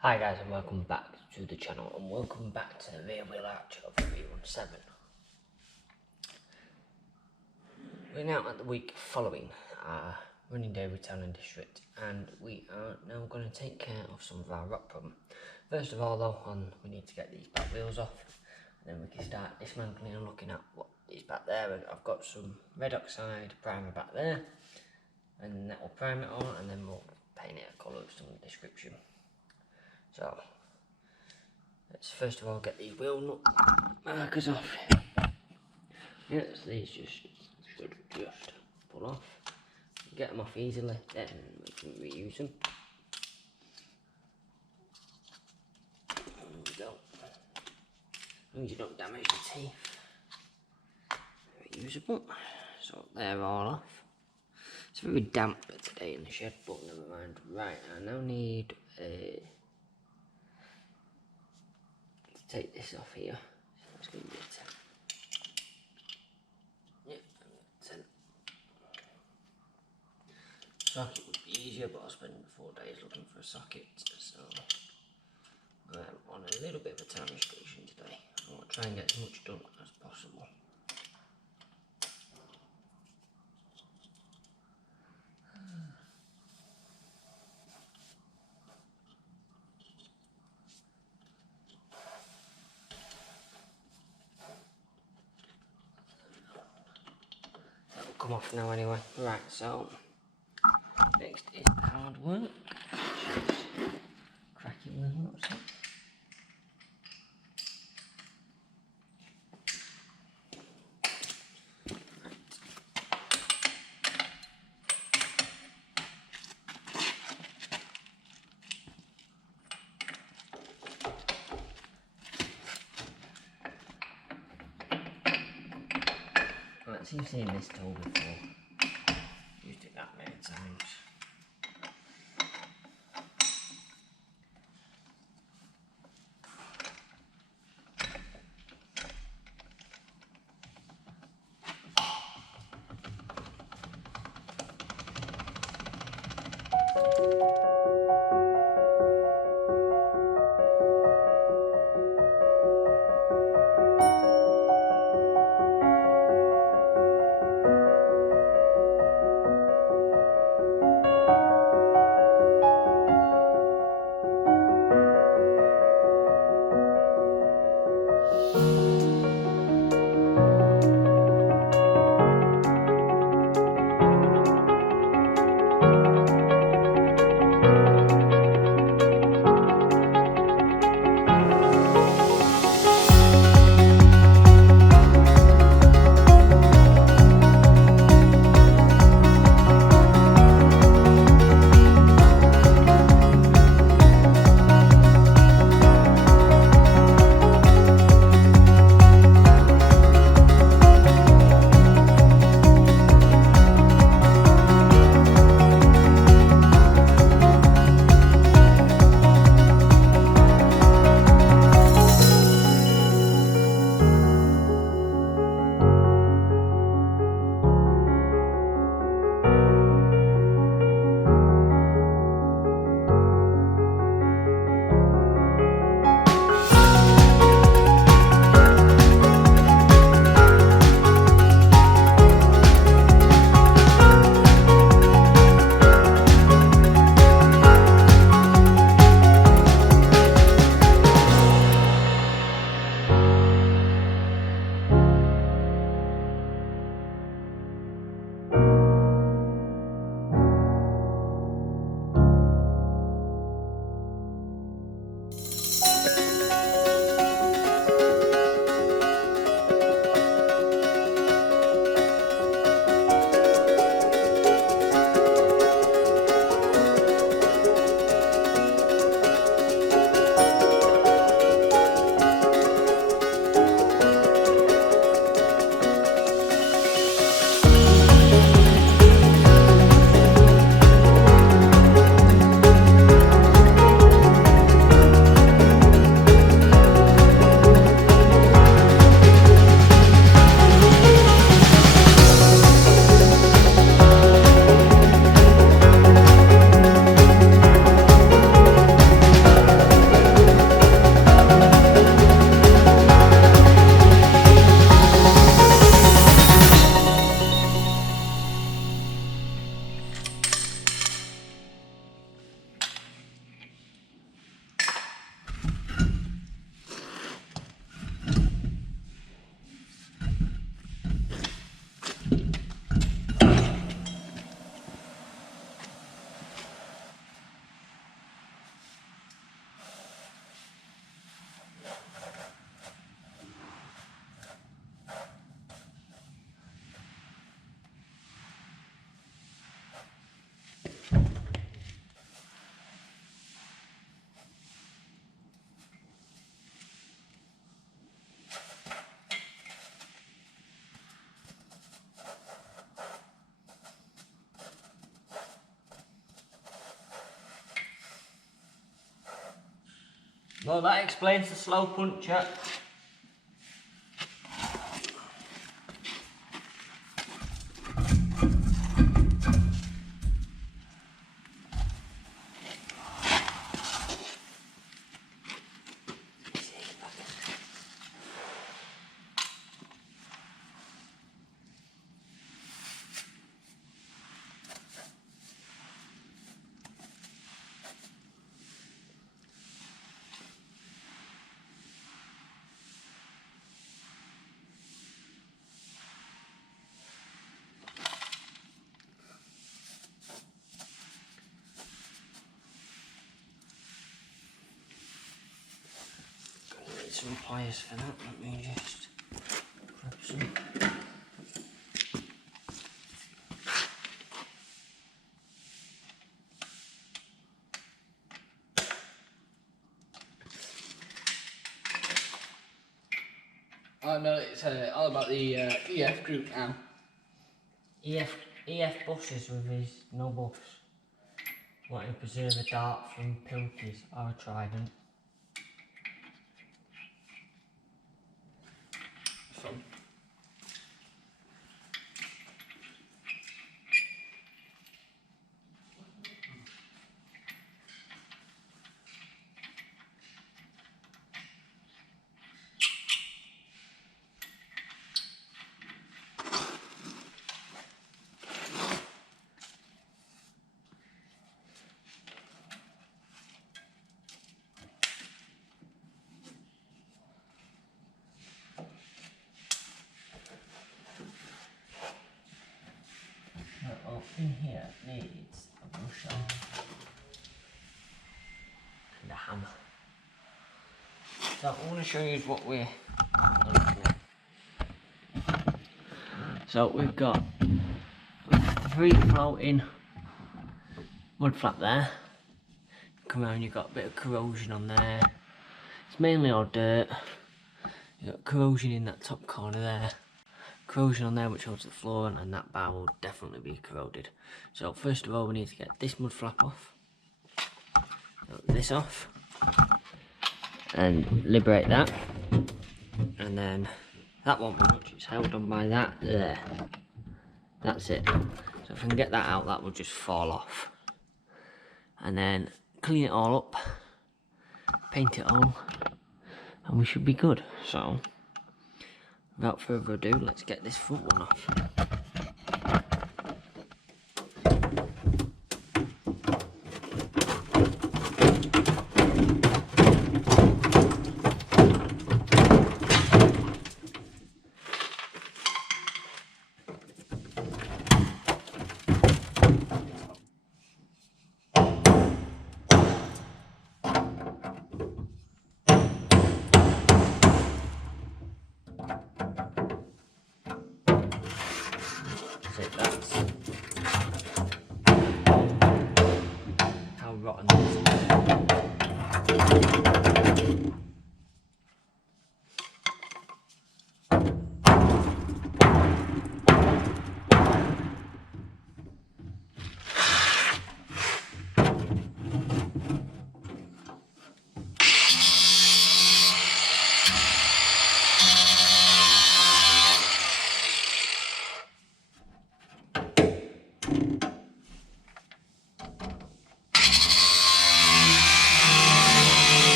Hi guys and welcome back to the channel and welcome back to the Rear Wheel Archer of 317. We're now at the week following our running day returning district and we are now going to take care of some of our rock problem. First of all though, we need to get these back wheels off and then we can start dismantling and looking at what is back there. I've got some red oxide primer back there and that will prime it on and then we'll paint it a colour with some description. So let's first of all get these wheel nut markers off. Yes, these should just pull off. Get them off easily, then we can reuse them. There we go. As long as you don't damage the teeth. Reusable. So they're all off. It's very damp today in the shed, but never mind. Right, I now need to take this off here. So it's going to be a 10. Yep, 10. Socket would be easier, but I'll spend 4 days looking for a socket, so I'm on a little bit of a time restriction today. I want to try and get as much done as possible. That'll come off now anyway. Right, so next is the hard work, which is cracking wheel nuts up. Right, so you've seen this tool before. Used it that many times. Well, that explains the slow puncher. Some pliers for that, let me just grab some. Oh no, it's all about the EF group now. EF buses with his no buffs. Wanting to preserve a dart from pilkies or a trident. Fun. Well, in here needs a brush and a hammer. So I want to show you what we're looking at. So we've got 3 floating mud flap there. Come around, you've got a bit of corrosion on there. It's mainly all dirt. You've got corrosion in that top corner there. Corrosion on there which holds the floor, and that bar will definitely be corroded. So first of all we need to get this mud flap off. This off. And liberate that. And then that won't be much, it's held on by that there. That's it. So if I can get that out, that will just fall off. And then clean it all up, paint it all, and we should be good. So without further ado, let's get this front one off. That's how rotten this is.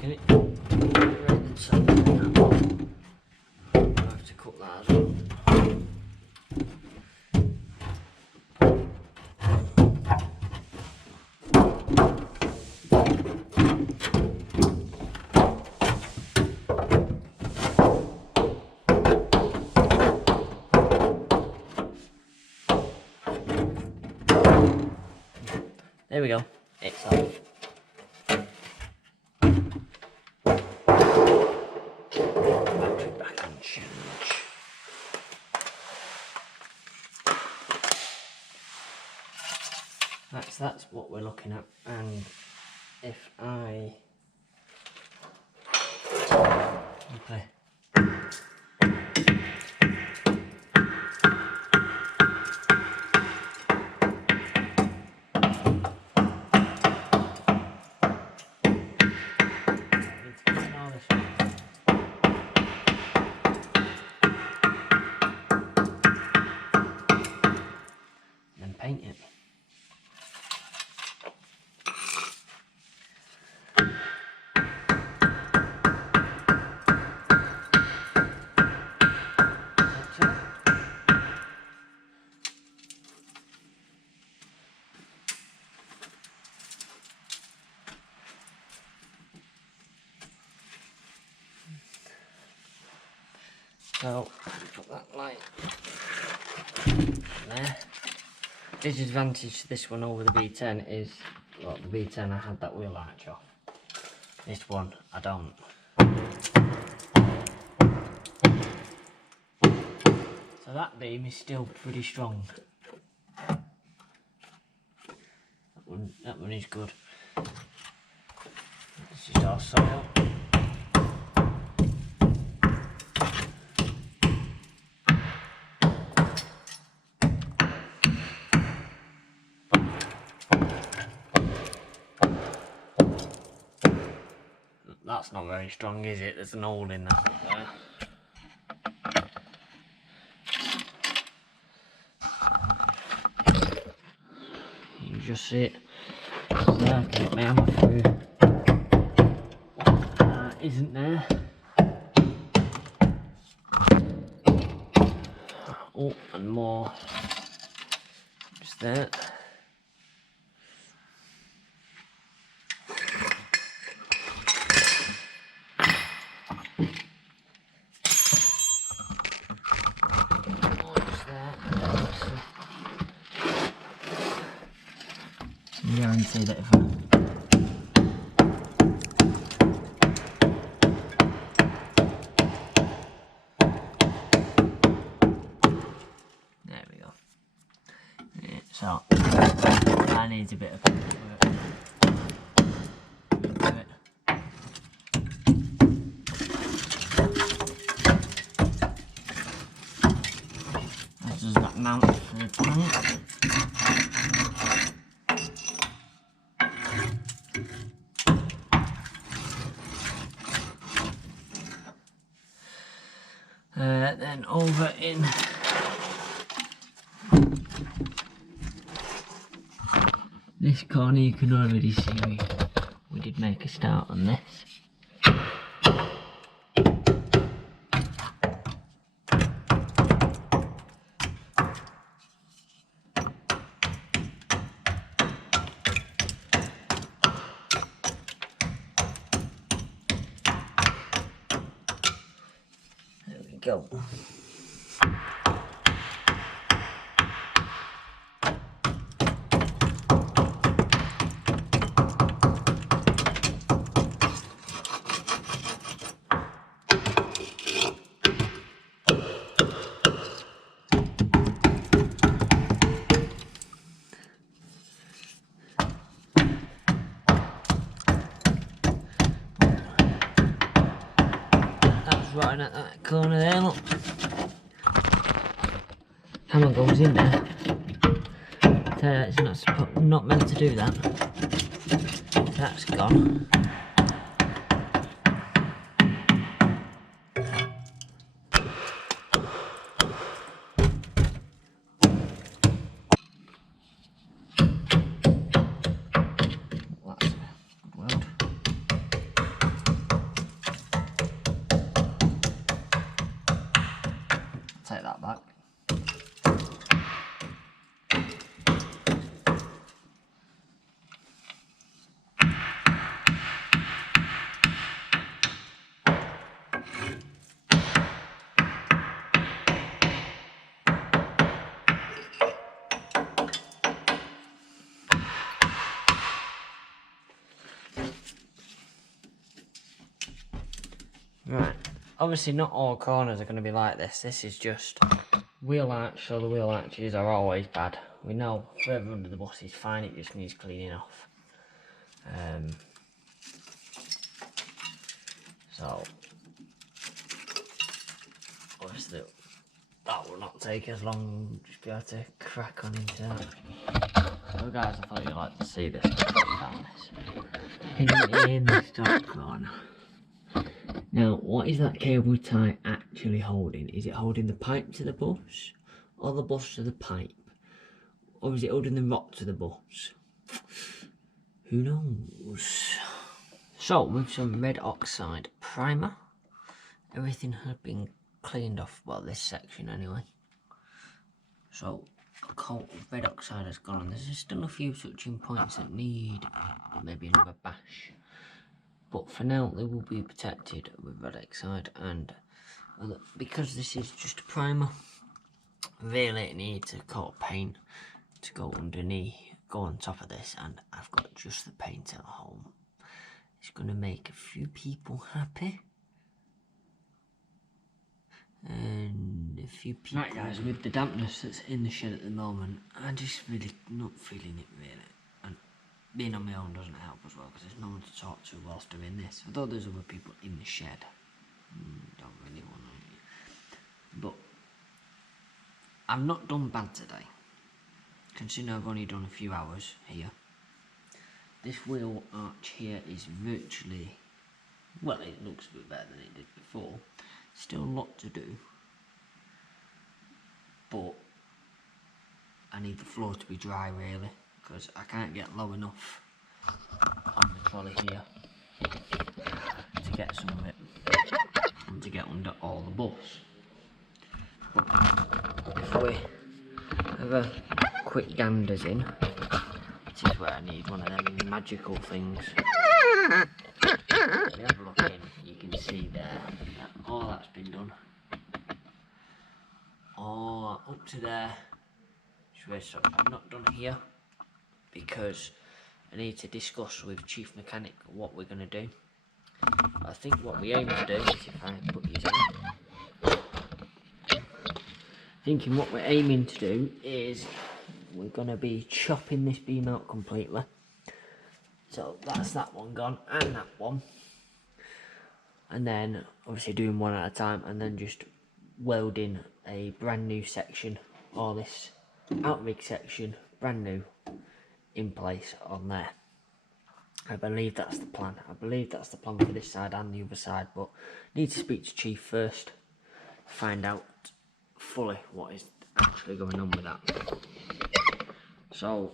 Get it right inside that. I'll have to cut that as well. There we go, it's off. Battery back so that's what we're looking at, and if I okay. Then paint it. So, put that light there. Disadvantage to this one over the B10 is, well, the B10 I had that wheel arch off. This one I don't. So that beam is still pretty strong. That one is good. This is our soil. That's not very strong, is it? There's an hole in that up there. You can just see it there, get my hammer through. Isn't there? Oh, and more. Just there. Guarantee that if I there we go. Yeah, so that needs a bit of work. That does that mount for the plant. Then over in this corner you can already see we did make a start on this. There we go. Right at that corner there, look. Hammer goes in there. It's not meant to do that. That's gone. That's a good weld. Take that back. Right, obviously not all corners are going to be like this. This is just wheel arch, so the wheel arches are always bad we know further under the bus is fine, it just needs cleaning off. So obviously that will not take as long, we'll just be able to crack on into that. So guys, I thought you'd like to see this. Found this in this top corner. Now, what is that cable tie actually holding? Is it holding the pipe to the bus, or the bus to the pipe? Or is it holding the rock to the bus? Who knows? So, with some red oxide primer, everything has been cleaned off, well, this section anyway. So, a coat of red oxide has gone on. There's still a few touching points that need maybe another bash. But for now, they will be protected with red oxide, and because this is just a primer, really it needs a coat of paint to go underneath, go on top of this, and I've got just the paint at home. It's going to make a few people happy. And a few people... Right guys, with the dampness that's in the shed at the moment, I'm just really not feeling it really. And being on my own doesn't help as well, because there's no one to talk to whilst doing this. Although there's other people in the shed. Don't really want to. But I've not done bad today. Considering I've only done a few hours here. This wheel arch here is virtually... Well, it looks a bit better than it did before. Still a lot to do, but I need the floor to be dry really, because I can't get low enough on the trolley here to get some of it and to get under all the bus. But before we have a quick ganders in, this is where I need one of them magical things. If you have a look in, you can see there that all that's been done. All up to there. So I've not done here because I need to discuss with Chief Mechanic what we're going to do. I think what we aim to do is, if I put these on, thinking what we're aiming to do is we're going to be chopping this beam out completely. So that's that one gone, and that one. And then obviously doing one at a time, and then just welding a brand new section, or this out-rig section, brand new, in place on there. I believe that's the plan. I believe that's the plan for this side and the other side, but need to speak to Chief first, find out fully what is actually going on with that. So,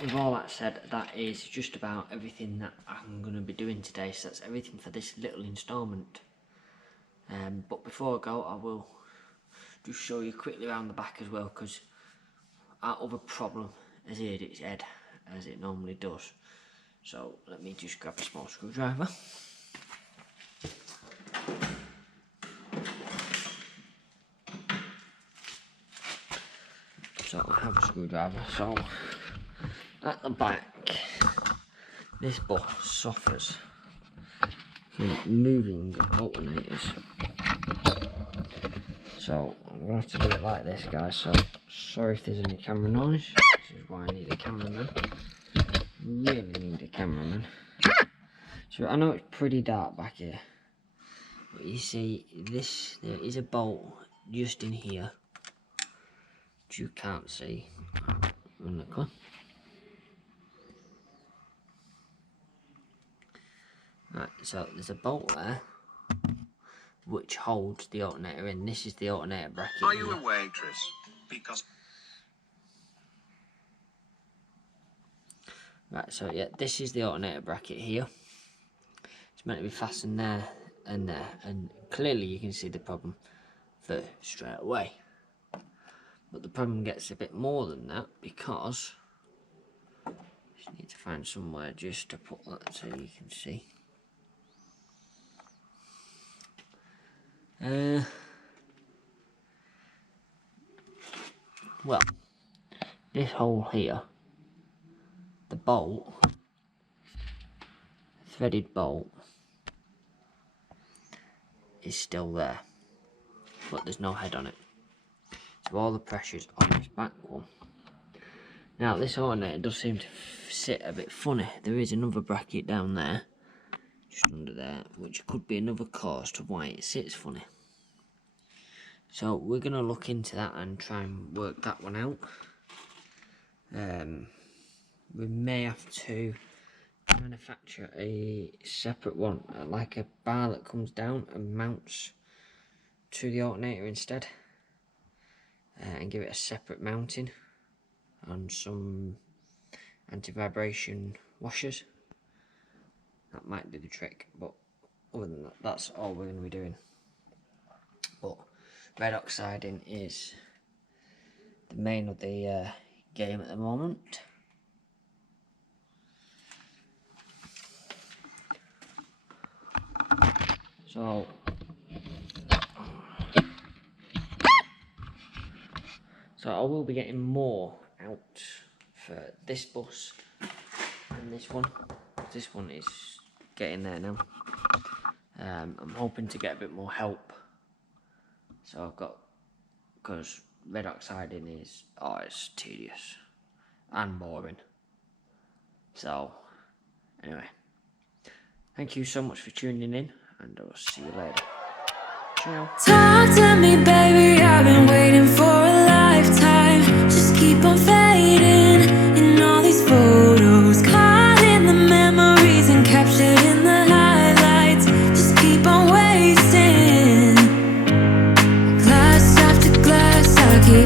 with all that said, that is just about everything that I'm going to be doing today, so that's everything for this little instalment. But before I go, I will just show you quickly around the back as well, because our other problem has reared its head, as it normally does. So let me just grab a small screwdriver. So I have a screwdriver. So at the back, this bus suffers from moving alternators. So I'm going to have to do it like this, guys. So sorry if there's any camera noise. This is why I need a cameraman. Really need a cameraman. So I know it's pretty dark back here, but you see this, there is a bolt just in here which you can't see. Right, so there's a bolt there which holds the alternator in. This is the alternator bracket. Are you a waitress? Because... Right, so yeah, this is the alternator bracket here. It's meant to be fastened there and there, and clearly you can see the problem there straight away. But the problem gets a bit more than that, because I just need to find somewhere just to put that so you can see. Well, this hole here, the bolt, threaded bolt, is still there, but there's no head on it. So all the pressure's on this back one. Now this alternator does seem to sit a bit funny. There is another bracket down there, just under there, which could be another cause to why it sits funny. So we're going to look into that and try and work that one out. We may have to manufacture a separate one, like a bar that comes down and mounts to the alternator instead, and give it a separate mounting and some anti-vibration washers. That might do the trick, but other than that, that's all we're going to be doing. But red oxiding is the main of the game at the moment. So I will be getting more out for this bus and this one. This one is getting there now. I'm hoping to get a bit more help. So I've got, because red oxiding is, it's tedious and boring. So anyway, thank you so much for tuning in, and I'll see you later. Ciao. Talk to me, baby, I've been waiting for a lifetime. Just keep on